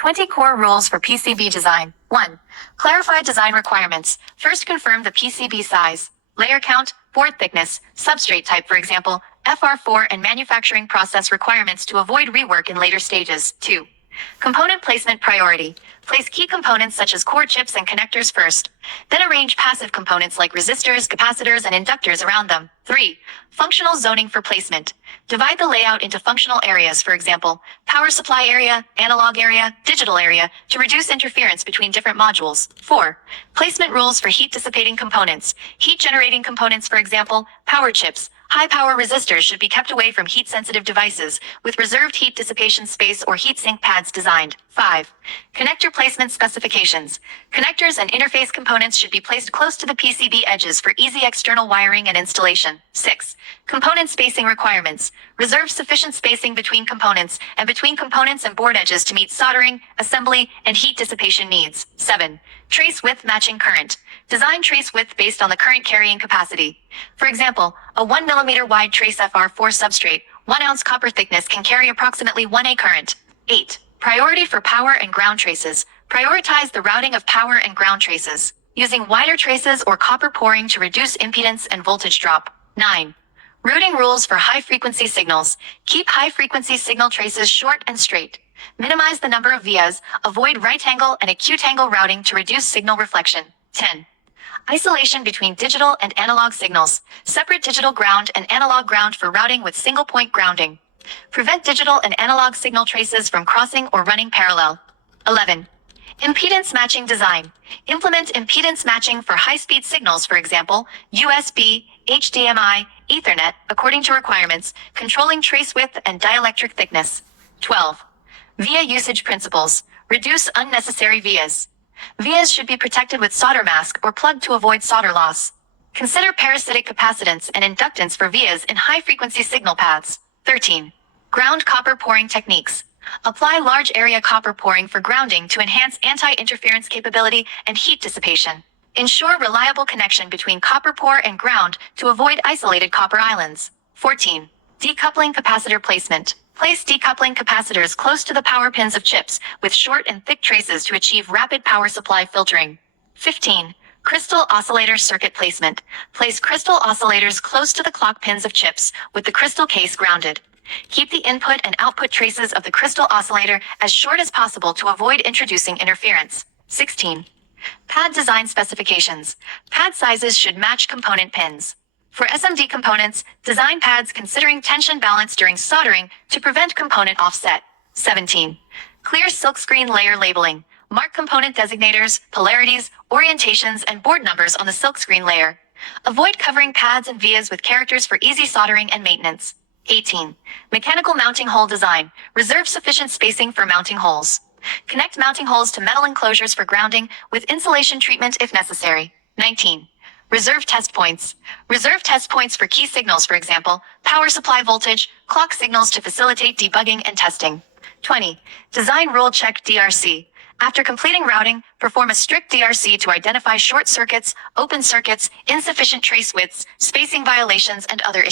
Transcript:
20 core rules for PCB design. 1. Clarify design requirements. First, confirm the PCB size, layer count, board thickness, substrate type, for example, FR4, and manufacturing process requirements to avoid rework in later stages. 2. Component placement priority. Place key components such as core chips and connectors first. Then arrange passive components like resistors, capacitors, and inductors around them. 3. Functional zoning for placement. Divide the layout into functional areas, for example, power supply area, analog area, digital area, to reduce interference between different modules. 4. Placement rules for heat dissipating components. Heat generating components, for example, power chips. High power resistors should be kept away from heat-sensitive devices, with reserved heat dissipation space or heat sink pads designed. 5. Connector placement specifications. Connectors and interface components should be placed close to the PCB edges for easy external wiring and installation. 6. Component spacing requirements. Reserve sufficient spacing between components and board edges to meet soldering, assembly, and heat dissipation needs. 7. Trace width matching current. Design trace width based on the current carrying capacity. For example, a 1 mm wide trace FR4 substrate, 1 ounce copper thickness, can carry approximately 1 A current. 8. Priority for power and ground traces. Prioritize the routing of power and ground traces, using wider traces or copper pouring to reduce impedance and voltage drop. 9. Routing rules for high-frequency signals. Keep high-frequency signal traces short and straight. Minimize the number of vias, avoid right-angle and acute-angle routing to reduce signal reflection. 10. Isolation between digital and analog signals. Separate digital ground and analog ground for routing with single-point grounding. Prevent digital and analog signal traces from crossing or running parallel. 11. Impedance matching design. Implement impedance matching for high-speed signals, for example, USB, HDMI, Ethernet, according to requirements, controlling trace width and dielectric thickness. 12. Via usage principles. Reduce unnecessary vias. Vias should be protected with solder mask or plugged to avoid solder loss. Consider parasitic capacitance and inductance for vias in high-frequency signal paths. 13. Ground copper pouring techniques. Apply large area copper pouring for grounding to enhance anti-interference capability and heat dissipation. Ensure reliable connection between copper pour and ground to avoid isolated copper islands. 14. Decoupling capacitor placement. Place decoupling capacitors close to the power pins of chips with short and thick traces to achieve rapid power supply filtering. 15. Crystal oscillator circuit placement. Place crystal oscillators close to the clock pins of chips with the crystal case grounded. Keep the input and output traces of the crystal oscillator as short as possible to avoid introducing interference. 16. Pad design specifications. Pad sizes should match component pins. For SMD components, design pads considering tension balance during soldering to prevent component offset. 17. Clear silkscreen layer labeling. Mark component designators, polarities, orientations, and board numbers on the silkscreen layer. Avoid covering pads and vias with characters for easy soldering and maintenance. 18. Mechanical mounting hole design. Reserve sufficient spacing for mounting holes. Connect mounting holes to metal enclosures for grounding with insulation treatment if necessary. 19. Reserve test points. Reserve test points for key signals, for example, power supply voltage, clock signals, to facilitate debugging and testing. 20. Design rule check DRC. After completing routing, perform a strict DRC to identify short circuits, open circuits, insufficient trace widths, spacing violations, and other issues.